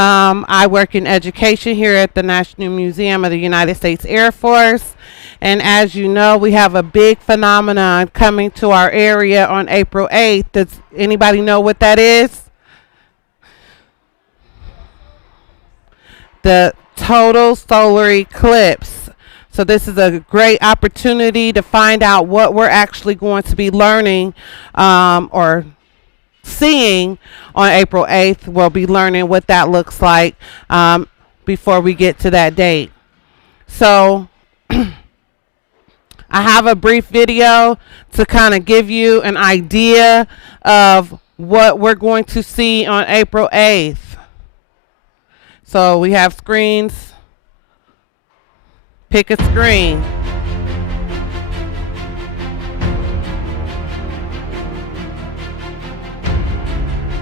I work in education here at the National Museum of the United States Air Force. And as you know, we have a big phenomenon coming to our area on April 8th. Does anybody know what that is? The total solar eclipse. So this is a great opportunity to find out what we're actually going to be learning or seeing on April 8th. We'll be learning what that looks like before we get to that date. So I have a brief video to kind of give you an idea of what we're going to see on April 8th. So we have screens. Pick a screen.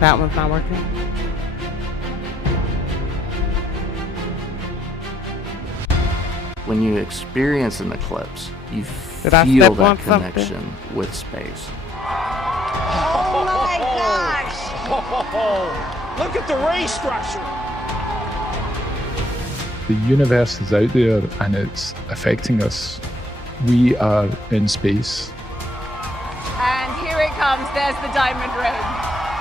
That one's not working. When you experience an eclipse, you Did I feel step on that something? connection with space. Oh my gosh! Look at the ray structure. The universe is out there and it's affecting us. We are in space. And here it comes, there's the diamond ring.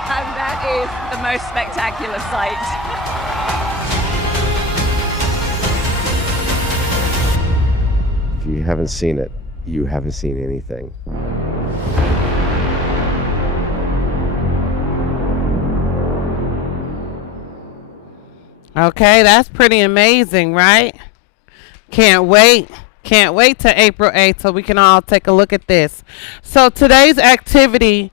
And that is the most spectacular sight. If you haven't seen it, you haven't seen anything. Okay, that's pretty amazing, right? Can't wait. Can't wait till April 8th so we can all take a look at this. So today's activity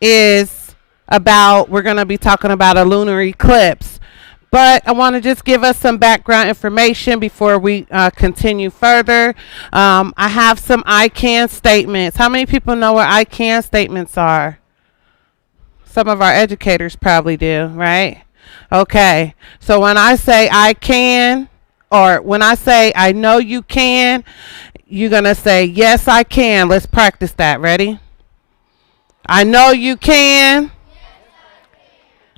is about, we're going to be talking about a lunar eclipse. But I want to just give us some background information before we continue further. I have some I can statements. How many people know what I can statements are? Some of our educators probably do, right? Okay, so when I say I can, or when I say I know you can, you're going to say, yes, I can. Let's practice that. Ready? I know you can.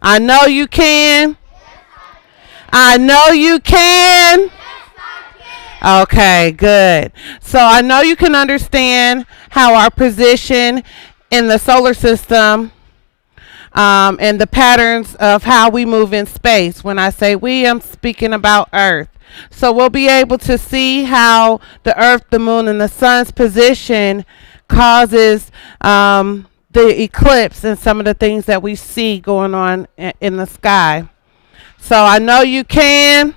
I know you can. I know you can. Okay, good. So I know you can understand how our position in the solar system and the patterns of how we move in space. When I say we, I'm speaking about Earth. So we'll be able to see how the Earth, the Moon, and the Sun's position causes the eclipse and some of the things that we see going on in the sky. So I know you can.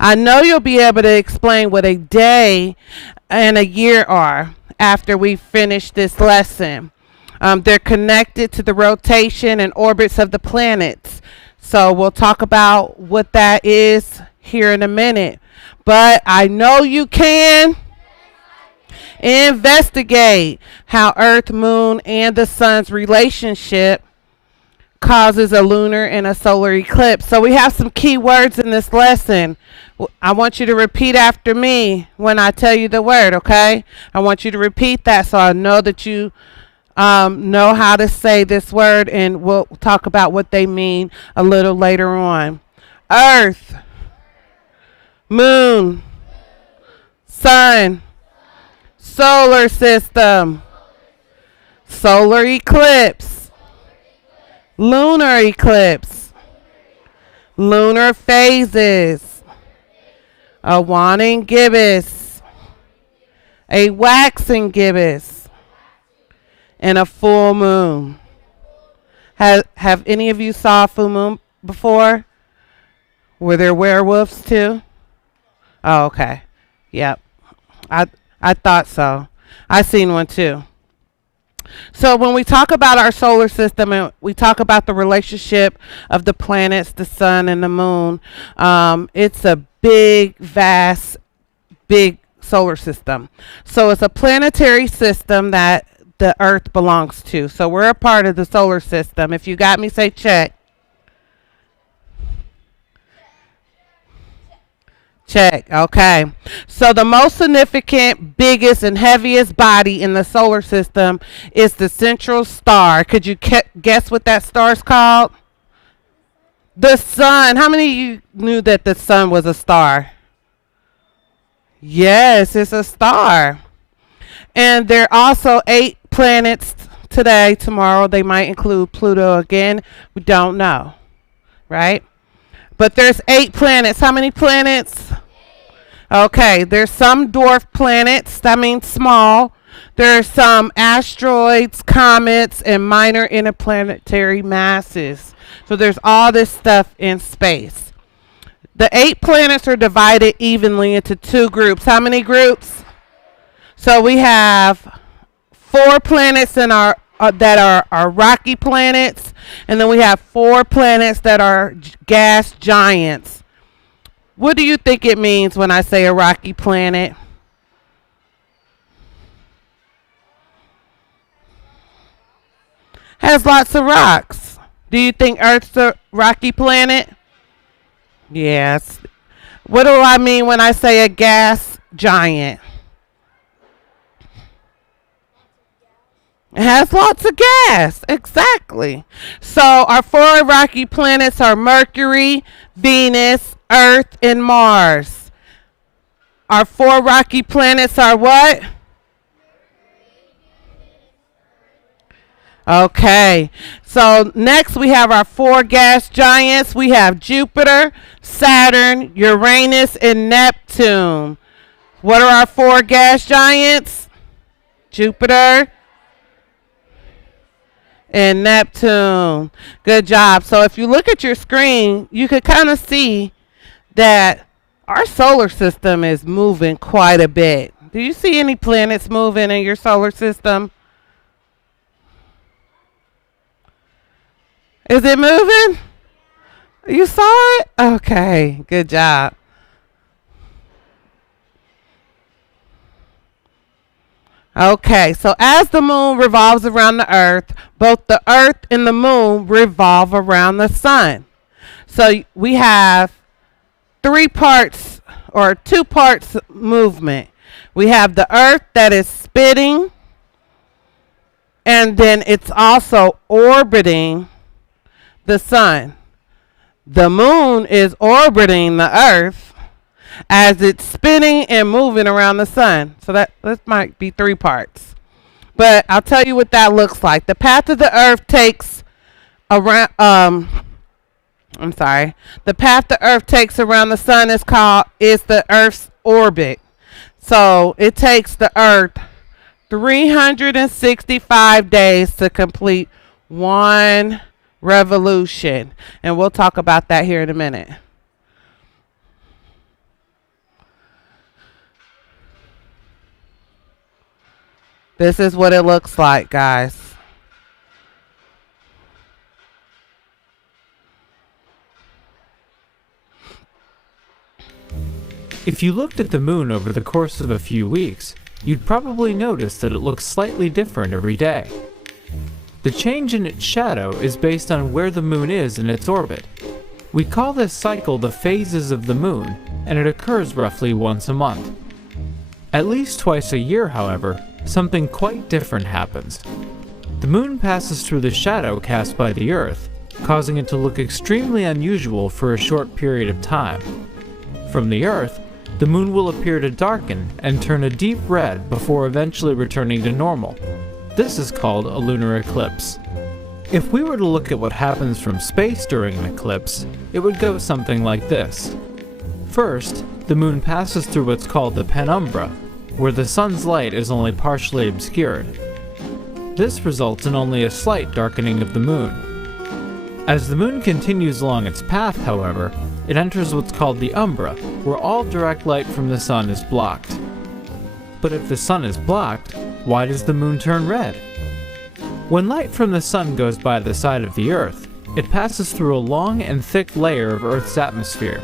I know you'll be able to explain what a day and a year are after we finish this lesson. They're connected to the rotation and orbits of the planets. So we'll talk about what that is here in a minute. But I know you can investigate how Earth, Moon, and the Sun's relationship causes a lunar and a solar eclipse. So we have some key words in this lesson. I want you to repeat after me when I tell you the word, okay? I want you to repeat that so I know that you know how to say this word, and we'll talk about what they mean a little later on. Earth, Moon, Sun, solar system, solar eclipse, lunar eclipse, lunar phases, a waning gibbous, a waxing gibbous, and a full moon. Have any of you saw a full moon before? Were there werewolves too? Oh, okay. Yep. I thought so. I seen one too. So when we talk about our solar system and we talk about the relationship of the planets, the sun, and the moon, it's a big, vast, big solar system. So it's a planetary system that the Earth belongs to. So we're a part of the solar system. If you got me, say check. Check. Okay. So the most significant, biggest, and heaviest body in the solar system is the central star. Could you guess what that star is called? The sun. How many of you knew that the sun was a star? Yes, it's a star. And there are also 8 planets today. Tomorrow they might include Pluto again. We don't know, right? But there's 8 planets. How many planets? Okay, there's some dwarf planets. That means small. There's some asteroids, comets, and minor interplanetary masses. So there's all this stuff in space. The 8 planets are divided evenly into 2 groups. How many groups? So we have 4 planets in our that are rocky planets, and then we have 4 planets that are gas giants. What do you think it means when I say a rocky planet? Has lots of rocks. Do you think Earth's a rocky planet? Yes. What do I mean when I say a gas giant? It has lots of gas. Exactly. So our 4 rocky planets are Mercury, Venus, Earth, and Mars. Our 4 rocky planets are what? Okay. So next we have our 4 gas giants. We have Jupiter, Saturn, Uranus, and Neptune. What are our 4 gas giants? Jupiter and Neptune. Good job. So if you look at your screen, you could kind of see that our solar system is moving quite a bit. Do you see any planets moving in your solar system? Is it moving? You saw it? Okay, good job. Okay, so as the moon revolves around the earth, both the earth and the moon revolve around the sun. So we have 3 parts or 2 parts movement. We have the earth that is spinning, and then it's also orbiting the sun. The moon is orbiting the earth as it's spinning and moving around the sun. So that might be 3 parts. But I'll tell you what that looks like. The path of the earth takes around The path the earth takes around the sun is the earth's orbit. So it takes the earth 365 days to complete 1 revolution. And we'll talk about that here in a minute. This is what it looks like, guys. If you looked at the moon over the course of a few weeks, you'd probably notice that it looks slightly different every day. The change in its shadow is based on where the moon is in its orbit. We call this cycle the phases of the moon, and it occurs roughly once a month. At least twice a year, however, something quite different happens. The moon passes through the shadow cast by the Earth, causing it to look extremely unusual for a short period of time. From the Earth, the moon will appear to darken and turn a deep red before eventually returning to normal. This is called a lunar eclipse. If we were to look at what happens from space during an eclipse, it would go something like this. First, the moon passes through what's called the penumbra, where the sun's light is only partially obscured. This results in only a slight darkening of the moon. As the moon continues along its path, however, it enters what's called the umbra, where all direct light from the sun is blocked. But if the sun is blocked, why does the moon turn red? When light from the sun goes by the side of the Earth, it passes through a long and thick layer of Earth's atmosphere.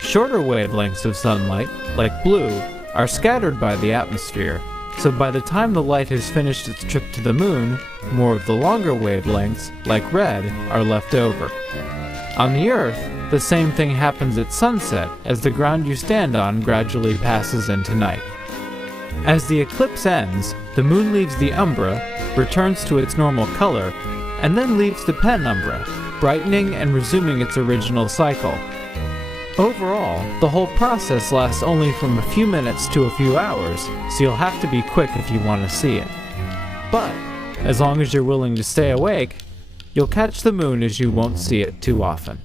Shorter wavelengths of sunlight, like blue, are scattered by the atmosphere, so by the time the light has finished its trip to the moon, more of the longer wavelengths, like red, are left over. On the Earth, the same thing happens at sunset as the ground you stand on gradually passes into night. As the eclipse ends, the moon leaves the umbra, returns to its normal color, and then leaves the penumbra, brightening and resuming its original cycle. Overall, the whole process lasts only from a few minutes to a few hours, so you'll have to be quick if you want to see it. But, as long as you're willing to stay awake, you'll catch the moon as you won't see it too often.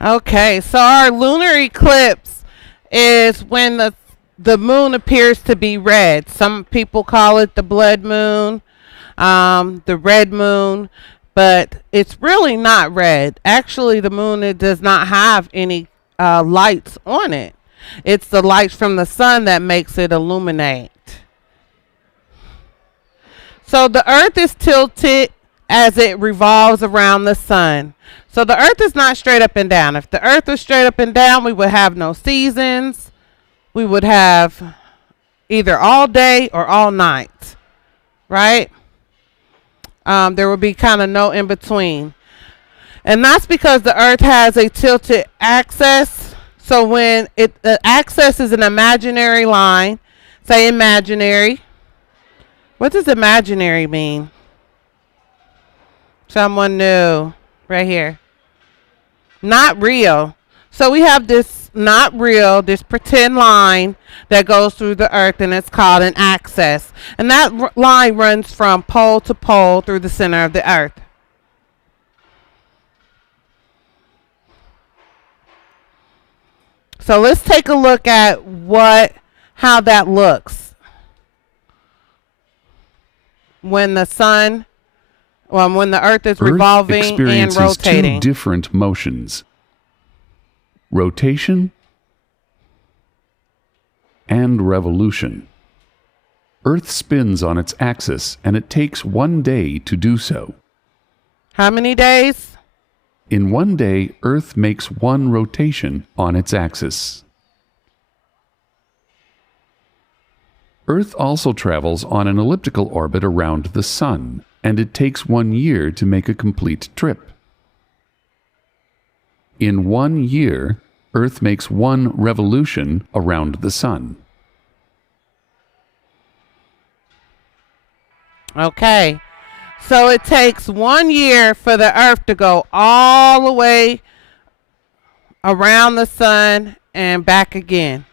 Okay, so our lunar eclipse is when the moon appears to be red. Some people call it the blood moon, the red moon, but it's really not red. Actually, the moon, it does not have any lights on it. It's the lights from the sun that makes it illuminate. So the earth is tilted as it revolves around the sun. So the earth is not straight up and down. If the earth was straight up and down, we would have no seasons. We would have either all day or all night, right? There would be kind of no in between. And that's because the earth has a tilted axis. So when the axis is an imaginary line, say imaginary. What does imaginary mean? Someone new right here. Not real. So we have this not real, this pretend line that goes through the earth, and it's called an axis. And that line runs from pole to pole through the center of the earth. So let's take a look at how that looks when the sun, when the earth is revolving and rotating. Two different motions: rotation and revolution. Earth spins on its axis, and it takes 1 day to do so. How many days? In 1 day, Earth makes 1 rotation on its axis. Earth also travels on an elliptical orbit around the Sun, and it takes 1 year to make a complete trip. In 1 year, Earth makes 1 revolution around the Sun. Okay. So it takes 1 year for the earth to go all the way around the sun and back again,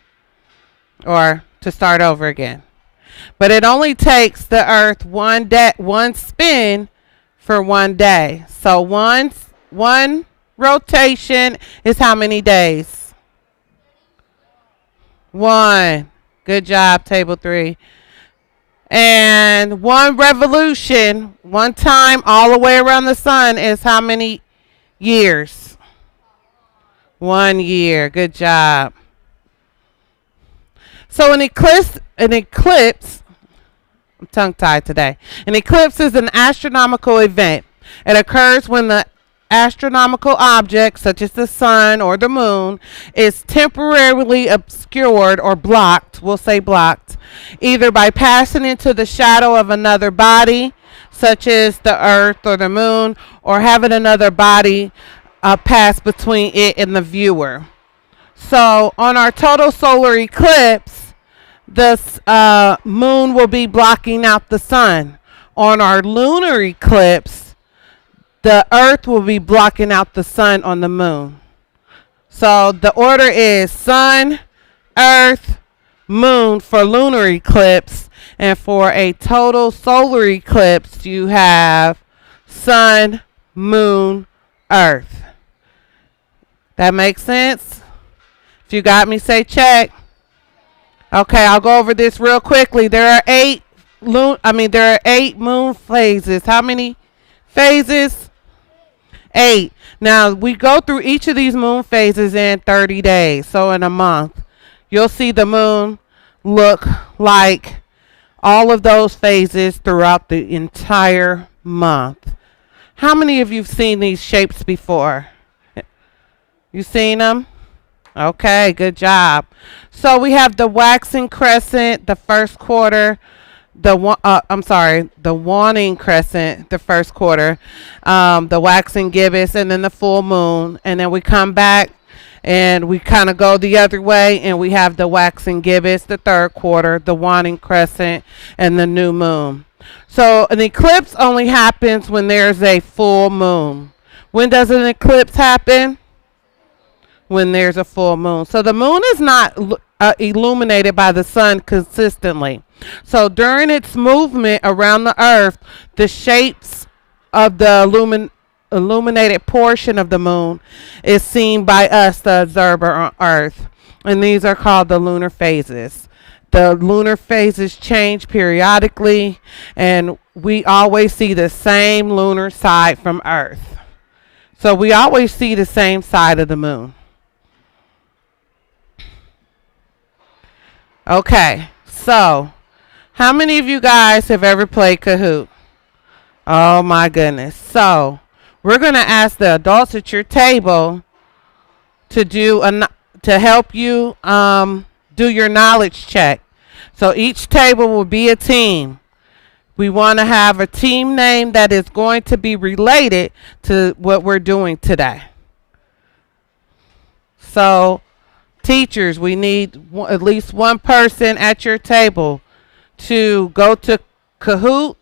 or to start over again. But it only takes the earth one spin for 1 day. So one rotation is how many days? 1. Good job, table 3. And 1 revolution, 1 time all the way around the sun, is how many years? 1 year. Good job. So an eclipse, I'm tongue-tied today. An eclipse is an astronomical event. It occurs when the astronomical object, such as the sun or the moon, is temporarily obscured or blocked, we'll say blocked, either by passing into the shadow of another body, such as the earth or the moon, or having another body pass between it and the viewer. So on our total solar eclipse, the moon will be blocking out the sun. On our lunar eclipse, the earth will be blocking out the sun on the moon. So the order is sun, earth, moon for lunar eclipse. And for a total solar eclipse, you have sun, moon, earth. That makes sense? If you got me, say check. Okay, I'll go over this real quickly. There are 8 moon phases. How many phases? 8. Now, we go through each of these moon phases in 30 days. So in a month, you'll see the moon look like all of those phases throughout the entire month. How many of you have seen these shapes before? You seen them? Okay, good job. So we have the waxing crescent, the first quarter. The waning crescent, the first quarter, the waxing gibbous, and then the full moon. And then we come back and we kind of go the other way, and we have the waxing gibbous, the third quarter, the waning crescent, and the new moon. So an eclipse only happens when there's a full moon. When does an eclipse happen? When there's a full moon. So the moon is not illuminated by the sun consistently. So during its movement around the earth, the shapes of the illuminated portion of the moon is seen by us, the observer on earth. And these are called the lunar phases. The lunar phases change periodically, and we always see the same lunar side from earth. So we always see the same side of the moon. Okay, so how many of you guys have ever played Kahoot? Oh my goodness. So we're going to ask the adults at your table to to help you do your knowledge check. So each table will be a team. We want to have a team name that is going to be related to what we're doing today. So teachers, we need at least one person at your table to go to Kahoot.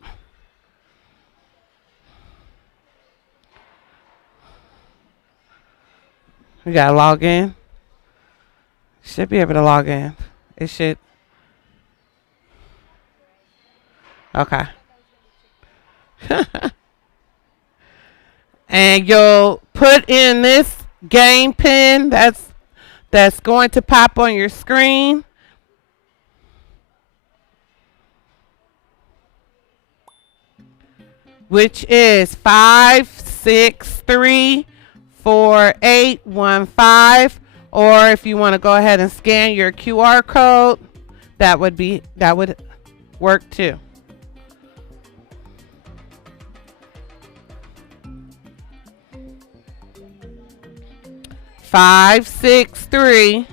We gotta log in. Should be able to log in. It should. Okay. And you'll put in this game pin that's going to pop on your screen. Which is 5634815. Or if you want to go ahead and scan your QR code, that would work too. Five, 6, 3,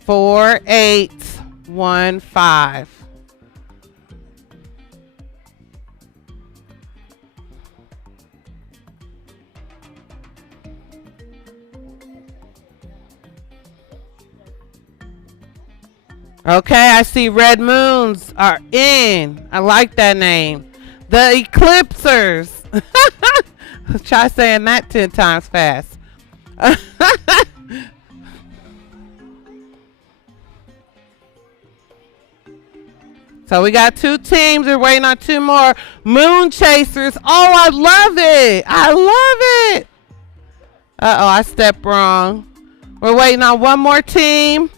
4, 8, 1, 5. Okay, I see Red Moons are in. I like that name. The Eclipsers. Try saying that 10 times fast. So we got 2 teams. We're waiting on 2 more. Moon Chasers. Oh, I love it. I love it. Uh-oh, I stepped wrong. We're waiting on 1 more team.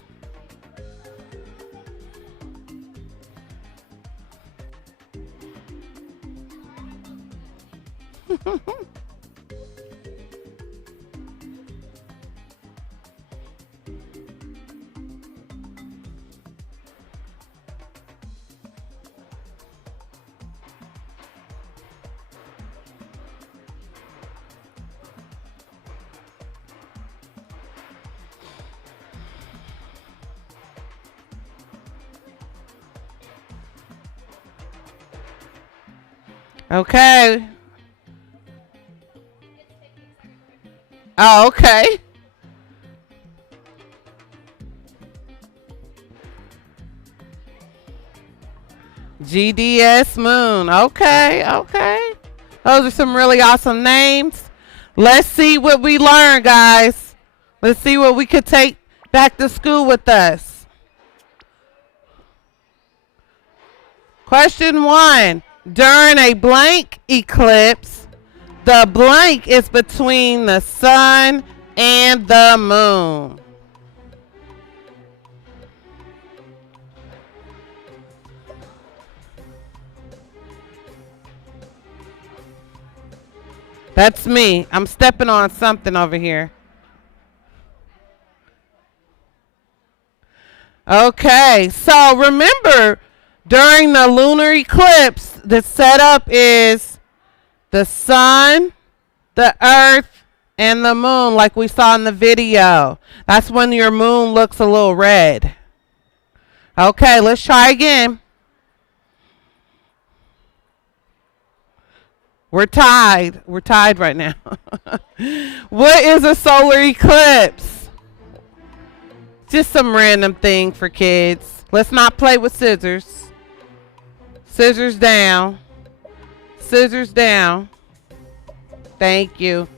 Okay. Oh, okay. GDS Moon. Okay, okay. Those are some really awesome names. Let's see what we learn, guys. Let's see what we could take back to school with us. Question 1. During a blank eclipse, the blank is between the sun and the moon. That's me. I'm stepping on something over here. Okay, so remember, during the lunar eclipse, the setup is the sun, the earth, and the moon, like we saw in the video. That's when your moon looks a little red. Okay, let's try again. We're tied. We're tied right now. What is a solar eclipse? Just some random thing for kids. Let's not play with scissors. Scissors down. Scissors down. Thank you.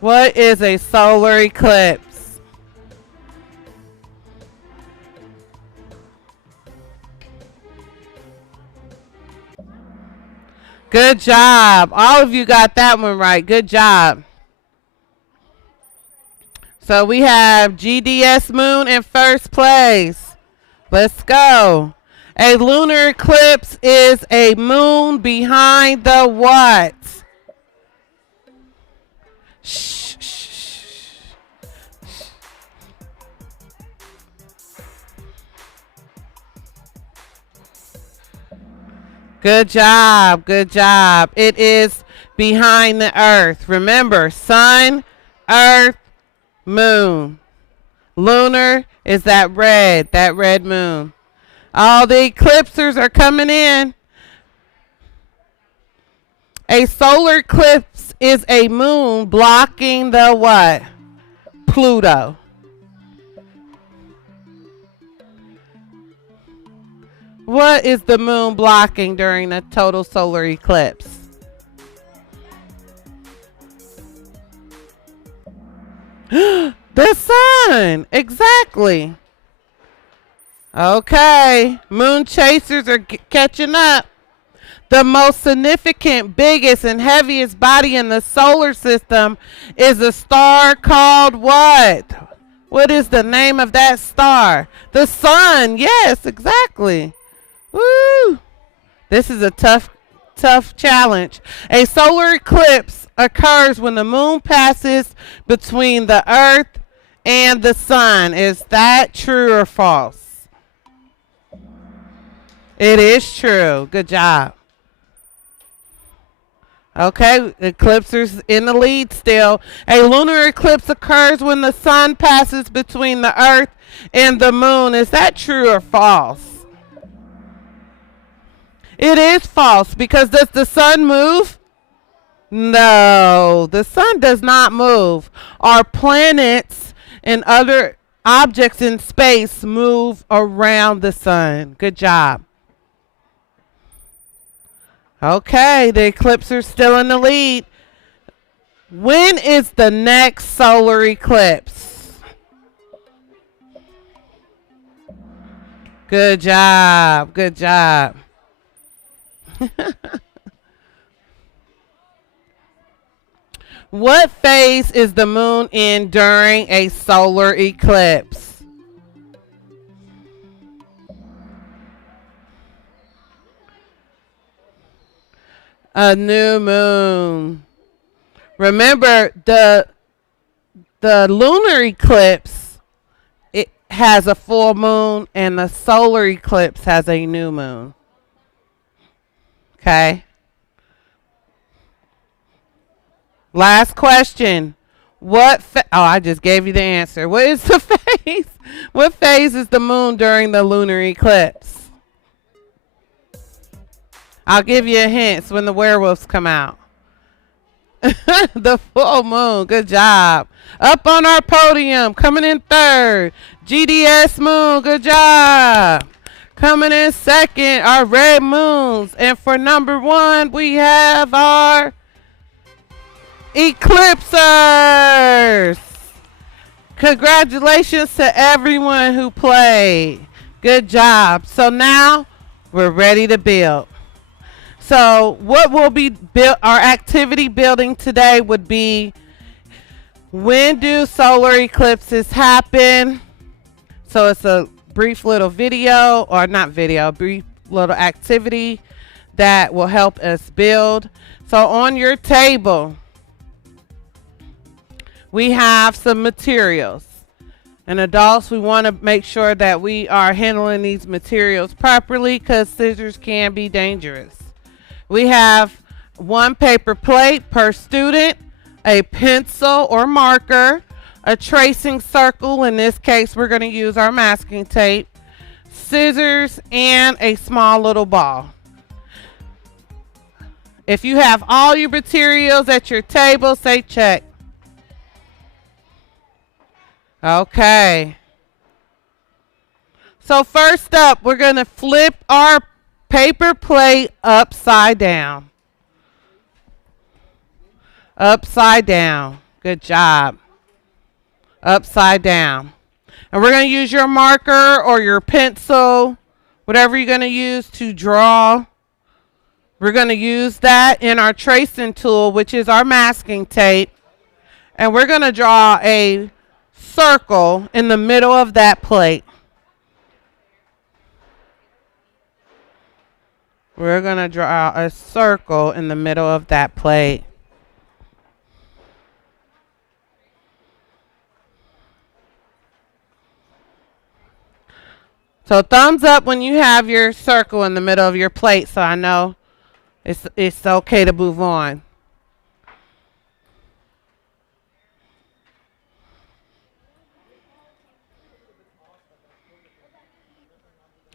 What is a solar eclipse? Good job. All of you got that one right. Good job. So we have GDS Moon in first place. Let's go. A lunar eclipse is a moon behind the what? Shh, shh, shh. Good job. Good job. It is behind the earth. Remember, sun, earth, moon. Lunar is that red moon. All the eclipsers are coming in. A solar eclipse is a moon blocking the what? Pluto. What is the moon blocking during the total solar eclipse? The sun. Exactly. Okay. Moon chasers are catching up. The most significant, biggest, and heaviest body in the solar system is a star called what? What is the name of that star? The sun. Yes, exactly. Woo! This is a tough challenge. A solar eclipse occurs when the moon passes between the earth and the sun. Is that true or false? It is true. Good job. Okay, eclipsers in the lead still. A lunar eclipse occurs when the sun passes between the earth and the moon. Is that true or false? It is false, because does the sun move? No, the sun does not move. Our planets and other objects in space move around the sun. Good job. Okay, the eclipse are still in the lead. When is the next solar eclipse? Good job. Good job. What phase is the moon in during a solar eclipse? A new moon. Remember, the lunar eclipse, it has a full moon, and the solar eclipse has a new moon. Okay. Last question. I just gave you the answer. What is the phase? What phase is the moon during the lunar eclipse? I'll give you a hint. It's when the werewolves come out. The full moon. Good job. Up on our podium, coming in third, GDS Moon. Good job. Coming in second, our red moons. And for number one, we have our eclipsers. Congratulations to everyone who played. Good job. So now we're ready to build. So what will be built, our activity building today would be, when do solar eclipses happen? So it's a brief little video, or not video, a brief little activity that will help us build. So on your table, we have some materials. And adults, we want to make sure that we are handling these materials properly, because scissors can be dangerous. We have one paper plate per student, a pencil or marker, a tracing circle. In this case, we're going to use our masking tape, scissors, and a small little ball. If you have all your materials at your table, say check. Okay. So first up, we're going to flip our paper plate upside down. Upside down. Good job. Upside down. And we're going to use your marker or your pencil, whatever you're going to use to draw. We're going to use that in our tracing tool, which is our masking tape. And we're going to draw a circle in the middle of that plate. We're going to draw a circle in the middle of that plate. So thumbs up when you have your circle in the middle of your plate, so I know it's okay to move on.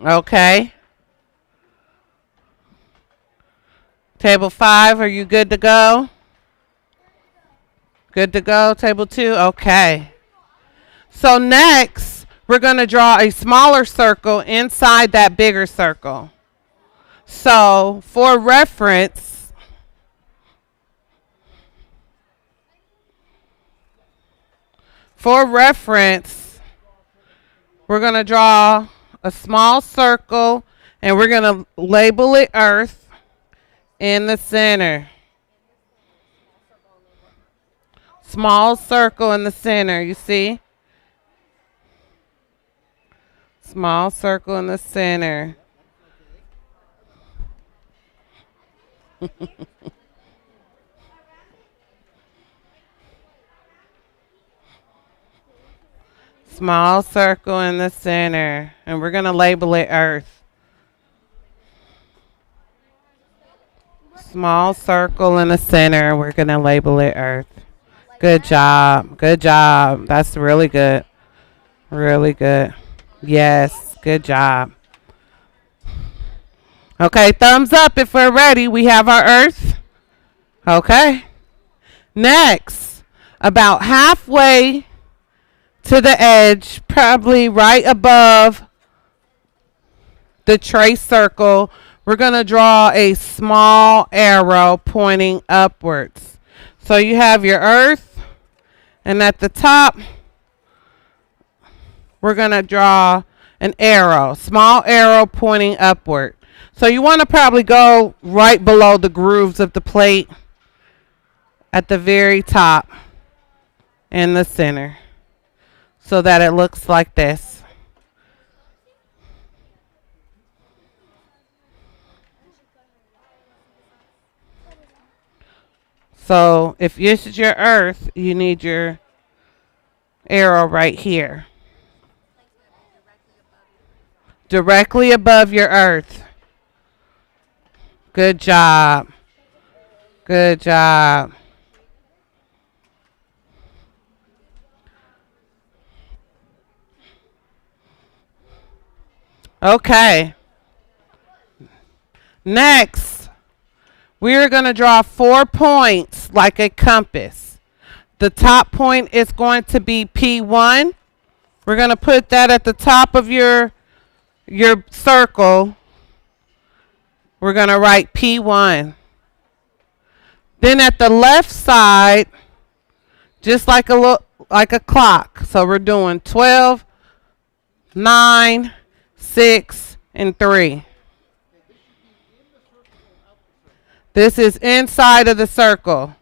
Okay. Table 5, are you good to go? Good to go, table 2? Okay. So next, we're going to draw a smaller circle inside that bigger circle. So for reference, we're going to draw a small circle and we're going to label it Earth in the center. Small circle in the center, you see? Small circle in the center. Small circle in the center. And we're going to label it Earth. Small circle in the center. We're going to label it Earth. Good job. Good job. That's really good. Really good. Yes. Good job. Okay. Thumbs up if we're ready. We have our Earth. Okay. Next, about halfway to the edge, probably right above the trace circle, we're going to draw a small arrow pointing upwards. So you have your Earth, and at the top, we're going to draw an arrow, small arrow pointing upward. So you want to probably go right below the grooves of the plate at the very top in the center so that it looks like this. So if this is your Earth, you need your arrow right here. Directly above your Earth. Good job. Good job. Okay. Next, we are going to draw 4 points like a compass. The top point is going to be P1. We're going to put that at the top of your circle. We're going to write P1. Then at the left side, just like a clock. So we're doing 12, 9, 6, and 3. This is inside of the circle.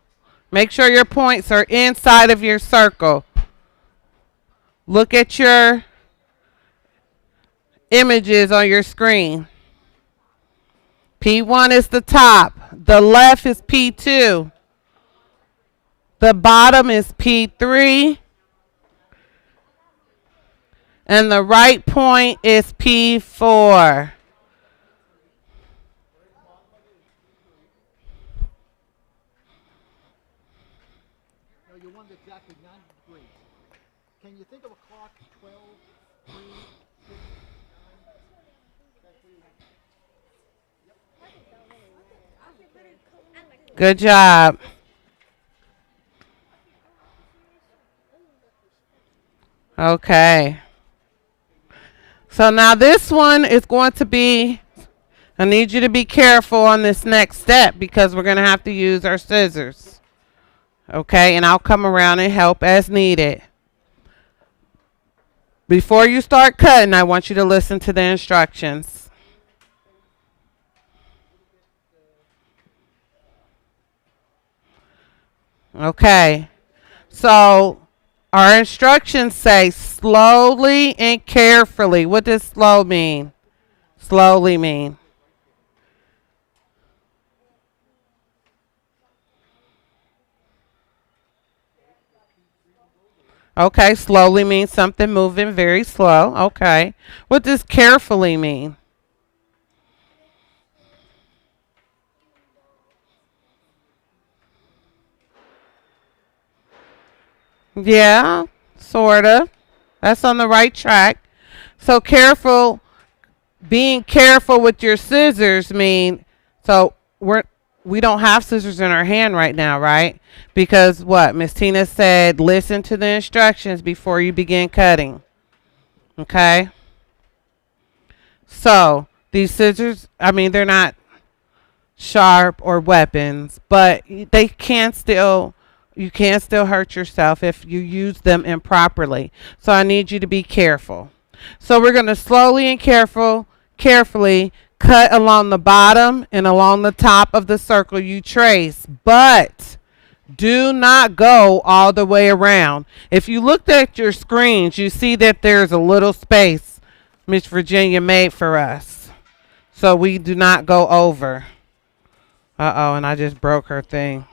Make sure your points are inside of your circle. Look at your images on your screen. P1 is the top. The left is P2. The bottom is P3. And the right point is P4. No, you wanted exactly 90 degrees. Can you think of a clock? 12, 3, 6, 9. Good job. Okay. So now this one is going to be, I need you to be careful on this next step because we're going to have to use our scissors. Okay, and I'll come around and help as needed. Before you start cutting, I want you to listen to the instructions. Okay, so our instructions say slowly and carefully. What does slow mean? Slowly mean. Okay, slowly means something moving very slow. Okay. What does carefully mean? Yeah, sort of. That's on the right track. So careful, being careful with your scissors mean, so we don't have scissors in our hand right now, right? Because what? Miss Tina said, listen to the instructions before you begin cutting. Okay? So these scissors, I mean, they're not sharp or weapons, but they can still, you can still hurt yourself if you use them improperly. So I need you to be careful. So we're going to slowly and carefully cut along the bottom and along the top of the circle you trace, but do not go all the way around. If you looked at your screens, you see that there's a little space Miss Virginia made for us. So we do not go over. Uh-oh, and I just broke her thing.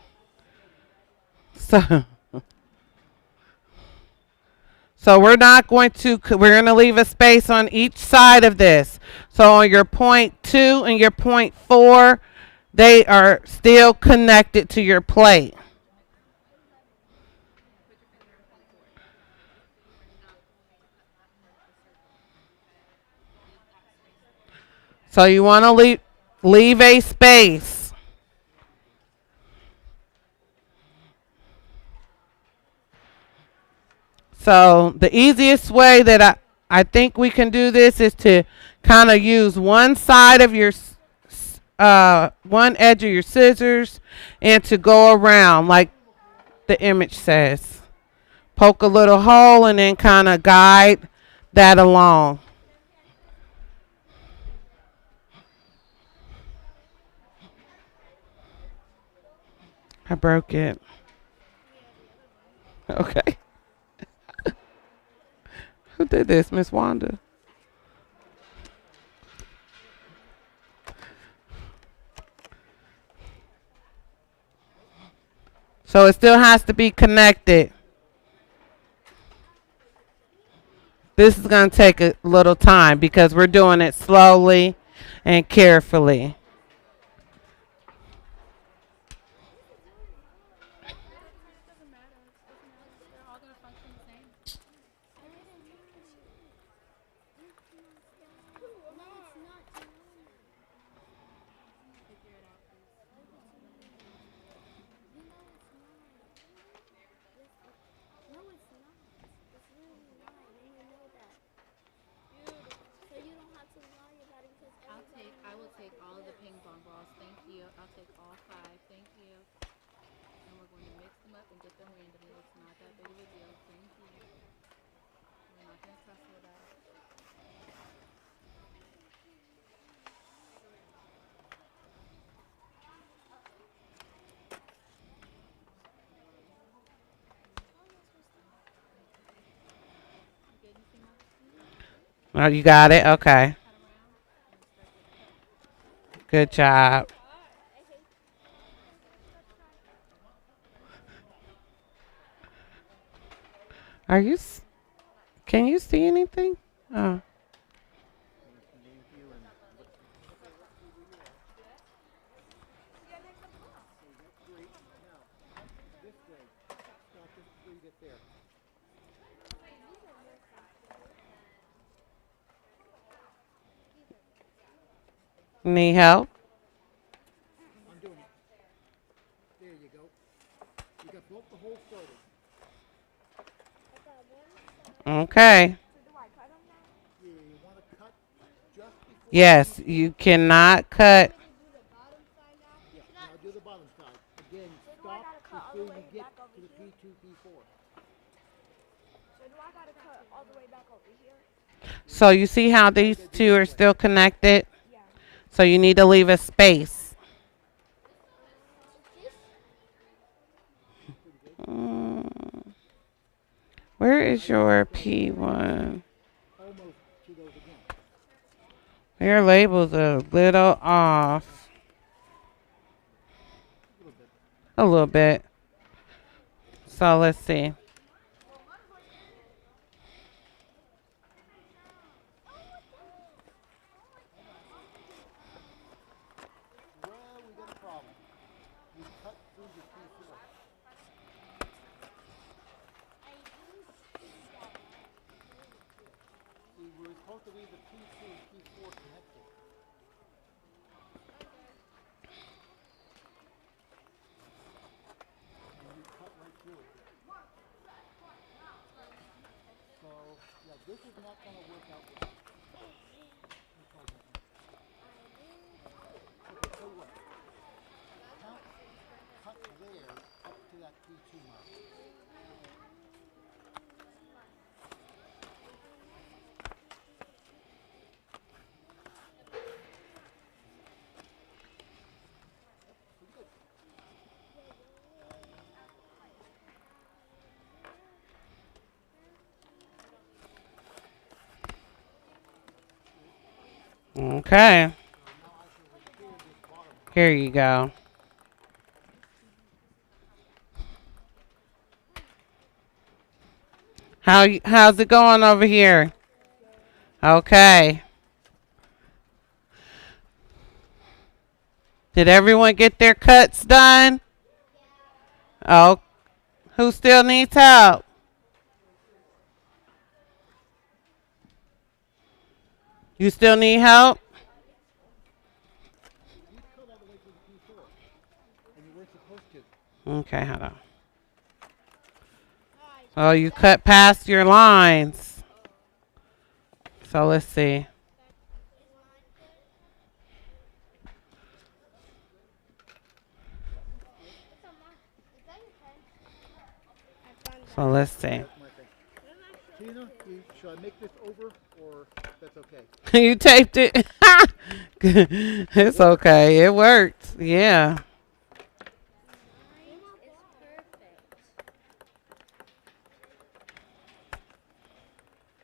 So we're not going to, we're going to leave a space on each side of this. So on your point 2 and your point 4, they are still connected to your plate. So you want to leave a space. So the easiest way that I think we can do this is to kind of use one side of your, one edge of your scissors and to go around like the image says. Poke a little hole and then kind of guide that along. I broke it. Okay. Who did this, Miss Wanda? So it still has to be connected. This is going to take a little time because we're doing it slowly and carefully. I will take all of the ping pong balls. Thank you. I'll take all 5. Thank you. And we're going to mix them up and get them randomly. It's not that big of a deal. Thank you. We're not going to tussle about it. Oh, you got it? Okay. Good job. Are you, can you see anything? Oh. Need help? I'm doing it. There you go. You got both the holes started. Okay. Yeah, you want to cut Yes, you cannot cut. Yeah, now do the bottom side. Again, stop before you get to the P2, P4. So you see how these two are still connected? So you need to leave a space. Mm, where is your P1? Almost to those again. Your label's a little off. A little bit. So let's see. Well, we got a problem. You cut through your P4. See, we're supposed to leave the P2 and P4 connected. And you cut right through it. So, yeah, this is not going to work out well. Okay, so what? Count, cut there up to that P2 mark. Okay. Here you go. How's it going over here? Okay. Did everyone get their cuts done? Oh, who still needs help? You still need help? You cut all the way through the P4. And you weren't supposed to. Okay, hold on. Oh, you cut past your lines. So let's see. So let's see. Tina, should I make this over or that's okay? You taped it. It's okay. It worked. Yeah.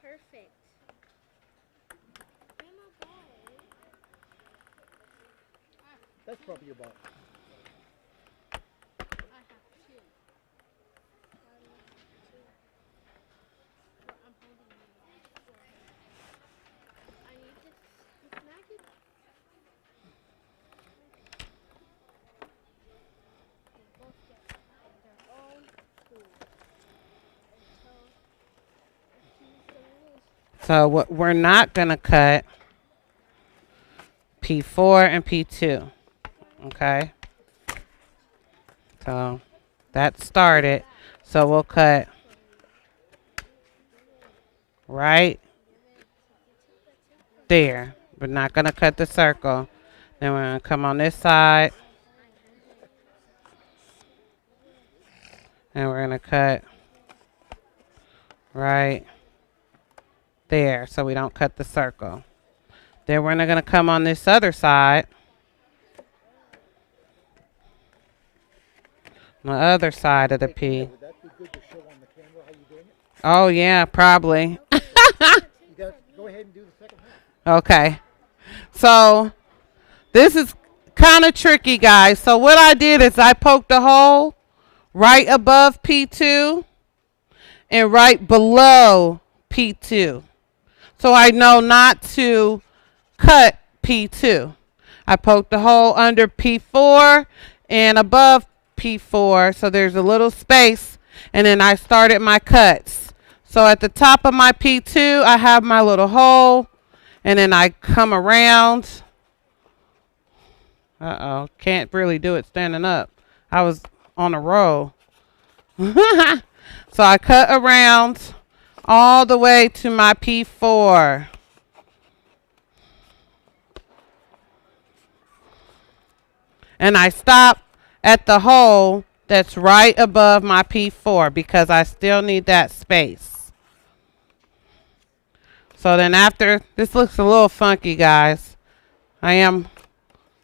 Perfect. That's probably your ball. So what we're not going to cut P4 and P2. Okay. So that started. So we'll cut right there. We're not going to cut the circle. Then we're going to come on this side. And we're going to cut right there so we don't cut the circle. Then we're going to come on this other side. On the other side of the P. Would that be good to show on the camera how you're doing it? Oh, yeah, probably. You got go ahead and do the second half. Okay. So this is kind of tricky, guys. So what I did is I poked a hole right above P2 and right below P2. So I know not to cut P2. I poked a hole under P4 and above P4. So there's a little space. And then I started my cuts. So at the top of my P2, I have my little hole. And then I come around. Uh-oh. Can't really do it standing up. I was on a roll. So I cut around all the way to my P4. And I stop at the hole that's right above my P4 because I still need that space. So then after, this looks a little funky, guys. I am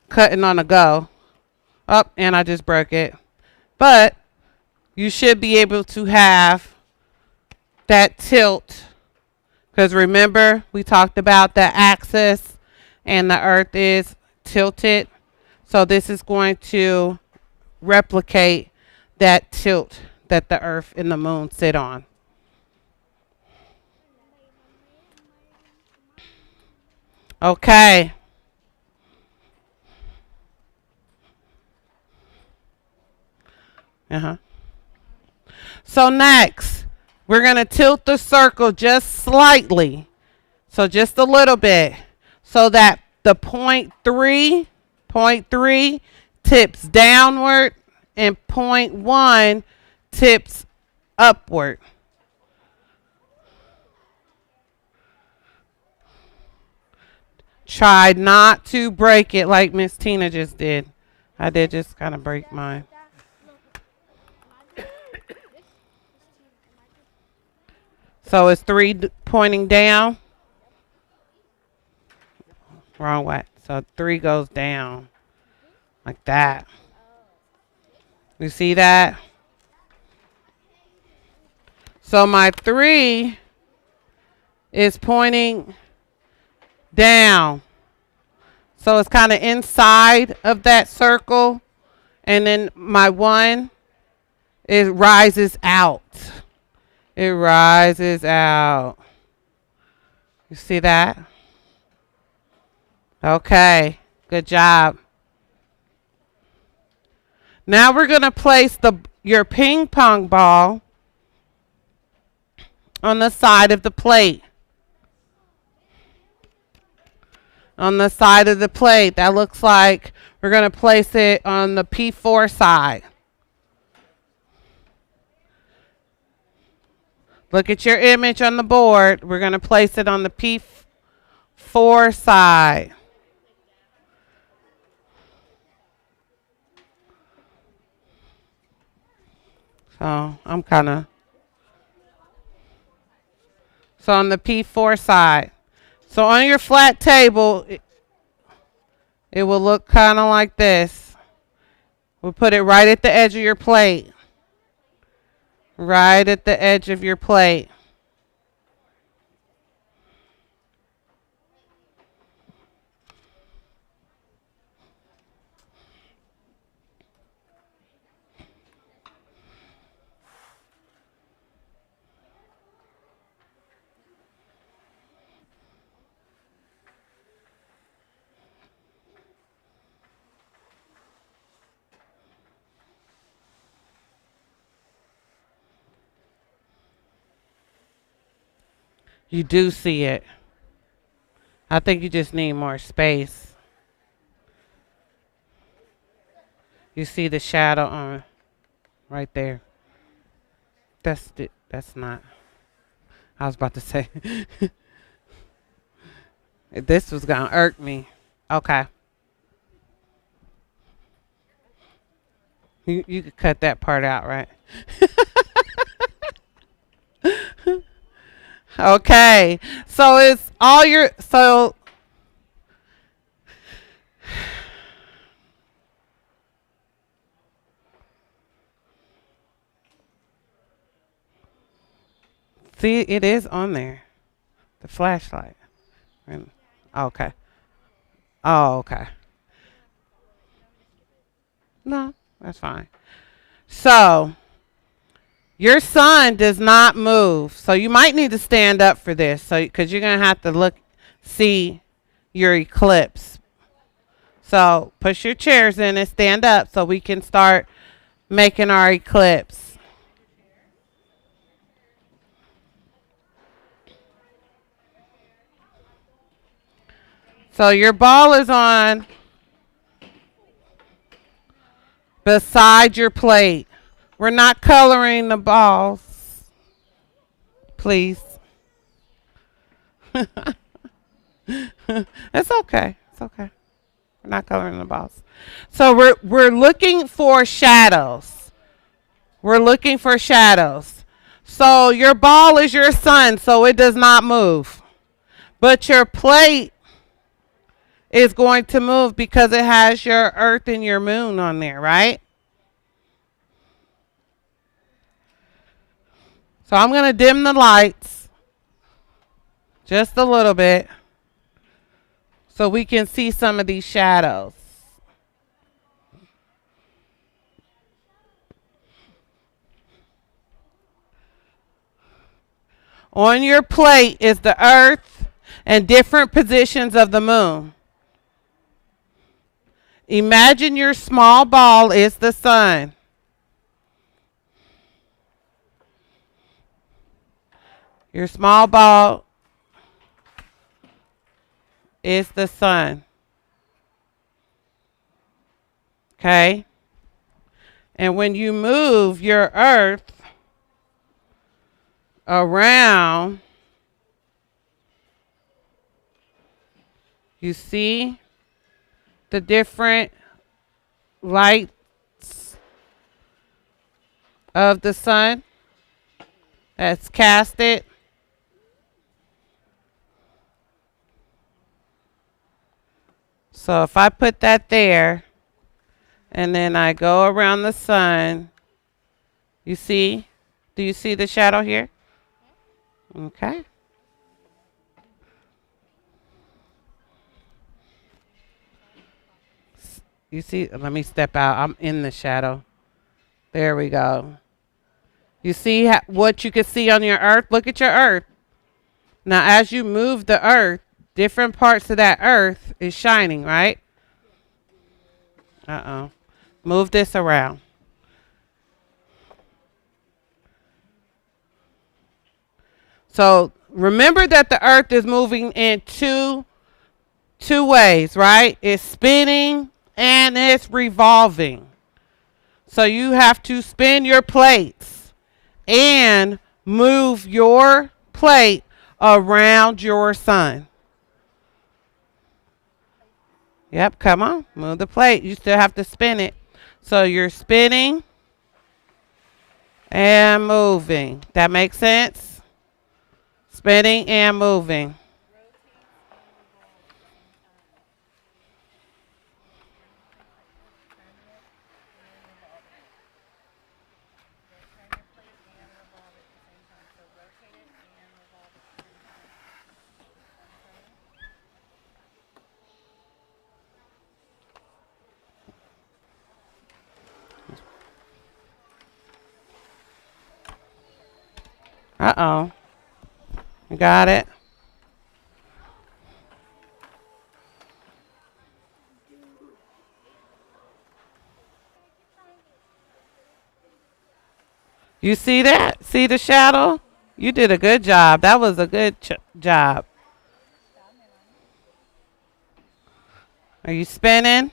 cutting on the go. Oh, and I just broke it. But you should be able to have that tilt. Because remember, we talked about the axis and the earth is tilted. So this is going to replicate that tilt that the earth and the moon sit on. Okay. So next, we're going to tilt the circle just slightly. So just a little bit. So that the point three tips downward and point 1 tips upward. Try not to break it like Miss Tina just did. I did just kind of break mine. So it's 3 pointing down. Wrong way. So 3 goes down like that. You see that? So my 3 is pointing down. So it's kind of inside of that circle. And then my 1, it rises out. It rises out. You see that? Okay, good job. Now we're going to place your ping pong ball on the side of the plate. On the side of the plate, that looks like we're going to place it on the P4 side. Look at your image on the board. We're going to place it on the P4 side. So I'm kind of. So on the P4 side. So on your flat table, it will look kind of like this. We'll put it right at the edge of your plate. Right at the edge of your plate. You do see it. I think you just need more space. You see the shadow on right there. That's not. I was about to say. This was going to irk me. Okay. You could cut that part out, right? Okay. So it's all your, so see, it is on there. The flashlight. Okay. Oh, okay. No, that's fine. So your sun does not move. So you might need to stand up for this. So because you're gonna have to see your eclipse. So push your chairs in and stand up so we can start making our eclipse. So your ball is on beside your plate. We're not coloring the balls. Please. It's okay. It's okay. We're not coloring the balls. So we're looking for shadows. We're looking for shadows. So your ball is your sun, so it does not move. But your plate is going to move because it has your earth and your moon on there, right? So I'm going to dim the lights just a little bit so we can see some of these shadows. On your plate is the earth and different positions of the moon. Imagine your small ball is the sun. Your small ball is the sun. Okay? And when you move your earth around, you see the different lights of the sun that's casted. So if I put that there and then I go around the sun, you see? Do you see the shadow here? Okay. You see, let me step out. I'm in the shadow. There we go. You see what you can see on your earth? Look at your earth. Now, as you move the earth, different parts of that earth is shining, right? Uh-oh. Move this around. So remember that the earth is moving in two ways, right? It's spinning and it's revolving. So you have to spin your plates and move your plate around your sun. Yep, come on. Move the plate. You still have to spin it. So you're spinning and moving. That makes sense? Spinning and moving. Uh-oh. You got it? You see that? See the shadow? You did a good job. That was a good job. Are you spinning?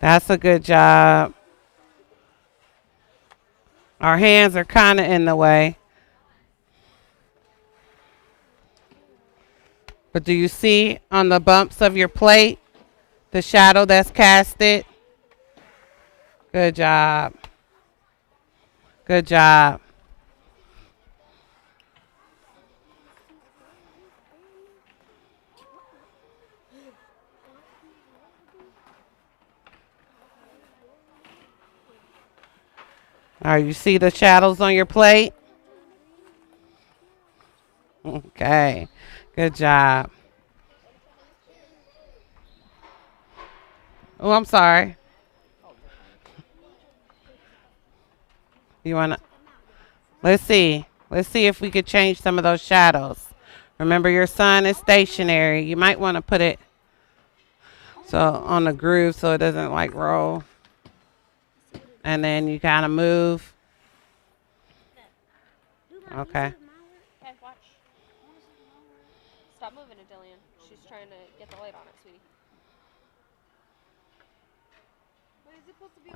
That's a good job. Our hands are kind of in the way. But do you see on the bumps of your plate the shadow that's casted? Good job. Good job. All right, you see the shadows on your plate? Okay. Good job. Oh, I'm sorry. You want to? Let's see. Let's see if we could change some of those shadows. Remember, your sun is stationary. You might want to put it so on the groove so it doesn't like roll. And then you kind of move. Okay. Okay, watch. Stop moving it, Dillian. She's trying to get the light on it, sweetie.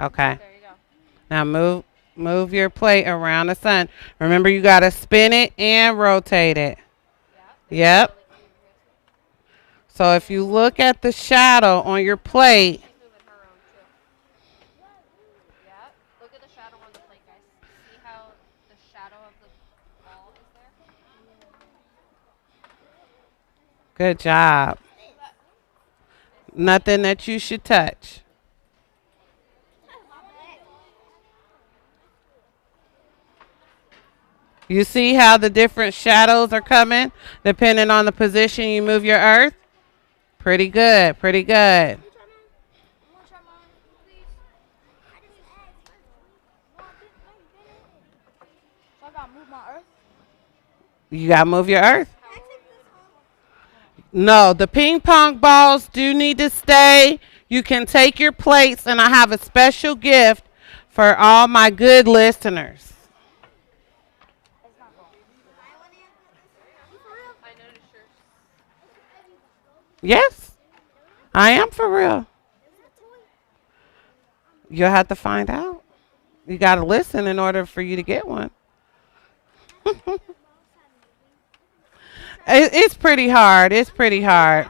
Okay. Now move your plate around the sun. Remember, you got to spin it and rotate it. Yep. So if you look at the shadow on your plate, Look at the shadow on the plate, guys. See how the shadow of the ball is there? good job. Nothing that you should touch. You see how the different shadows are coming depending on the position you move your earth? Pretty good, pretty good. You got to move your earth? No, the ping pong balls do need to stay. You can take your plates, and I have a special gift for all my good listeners. Yes, I am for real. You'll have to find out. You got to listen in order for you to get one. It's pretty hard. It's pretty hard.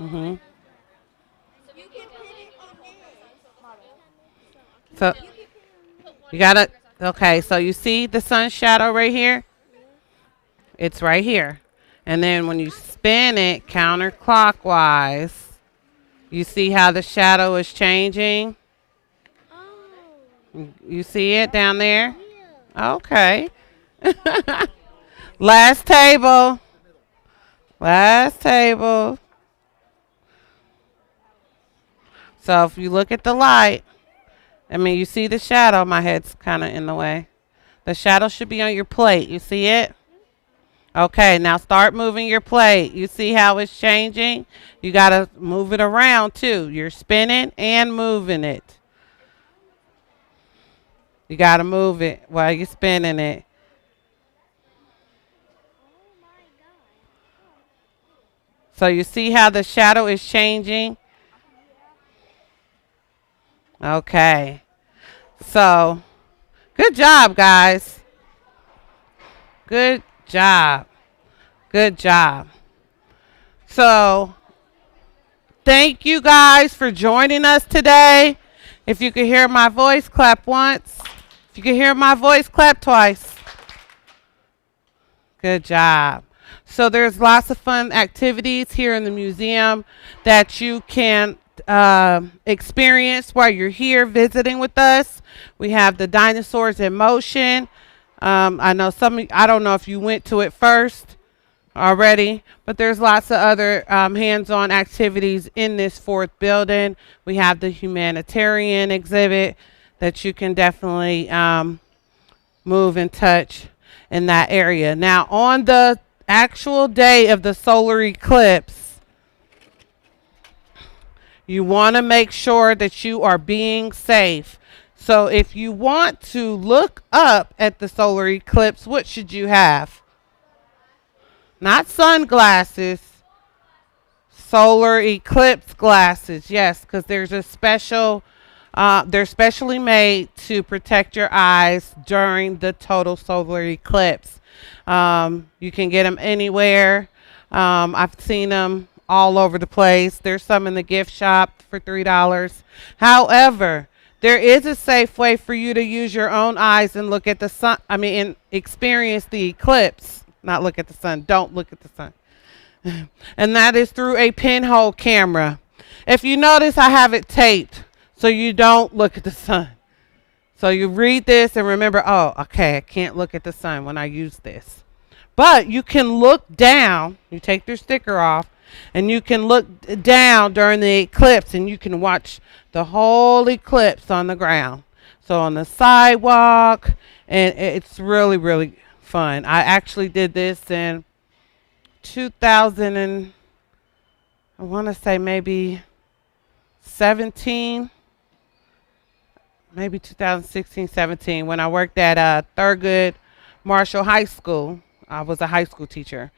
Mm-hmm. So you gotta, okay, so you see the sun shadow right here? It's right here. And then when you spin it counterclockwise, you see how the shadow is changing? You see it down there? Okay. Last table. Last table. So if you look at the light, I mean, you see the shadow. My head's kind of in the way. The shadow should be on your plate. You see it? Okay, now start moving your plate. You see how it's changing? You got to move it around too. You're spinning and moving it. You got to move it while you're spinning it. So you see how the shadow is changing? Okay. So, good job, guys. Good job. Good job. So, thank you guys for joining us today. If you could hear my voice, clap once. If you could hear my voice, clap twice. Good job. So there's lots of fun activities here in the museum that you can experience while you're here visiting with us. We have the Dinosaurs in Motion. I know I don't know if you went to it first already, but there's lots of other hands-on activities in this fourth building. We have the humanitarian exhibit that you can definitely move and touch in that area. Now, on the actual day of the solar eclipse, you want to make sure that you are being safe. So if you want to look up at the solar eclipse, what should you have? Not sunglasses, solar eclipse glasses. Yes, because there's a special, they're specially made to protect your eyes during the total solar eclipse. You can get them anywhere. I've seen them all over the place. There's some in the gift shop for $3. However, there is a safe way for you to use your own eyes and look at the sun. And experience the eclipse. Not look at the sun. Don't look at the sun. And that is through a pinhole camera. If you notice, I have it taped so you don't look at the sun. So you read this and remember, oh, okay, I can't look at the sun when I use this. But you can look down. You take your sticker off, and you can look down during the eclipse, and you can watch the whole eclipse on the ground. So on the sidewalk, and it's really, really fun. I actually did this in 2000 and I want to say maybe 17, maybe 2016, 17, when I worked at Thurgood Marshall High School. I was a high school teacher.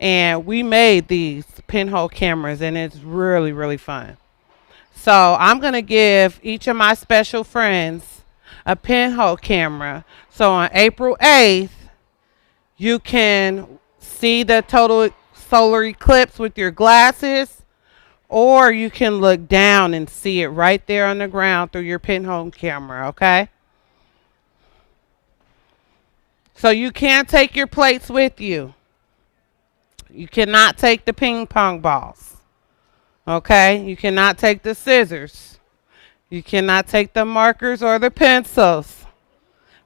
And we made these pinhole cameras, and it's really, really fun. So I'm going to give each of my special friends a pinhole camera. So on April 8th, you can see the total solar eclipse with your glasses, or you can look down and see it right there on the ground through your pinhole camera, okay? So you can't take your plates with you. You cannot take the ping pong balls, okay? You cannot take the scissors. You cannot take the markers or the pencils,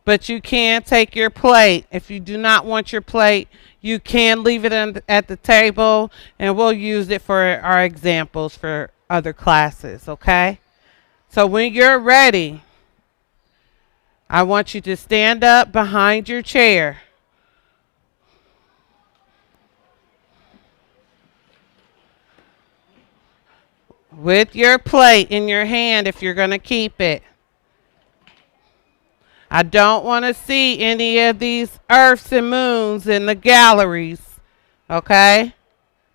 but you can take your plate. If you do not want your plate, you can leave it at the table, and we'll use it for our examples for other classes, okay? So when you're ready, I want you to stand up behind your chair. With your plate in your hand if you're going to keep it. I don't want to see any of these earths and moons in the galleries, okay?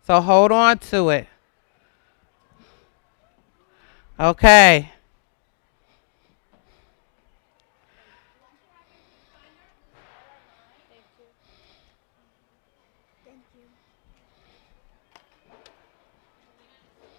So hold on to it. Okay.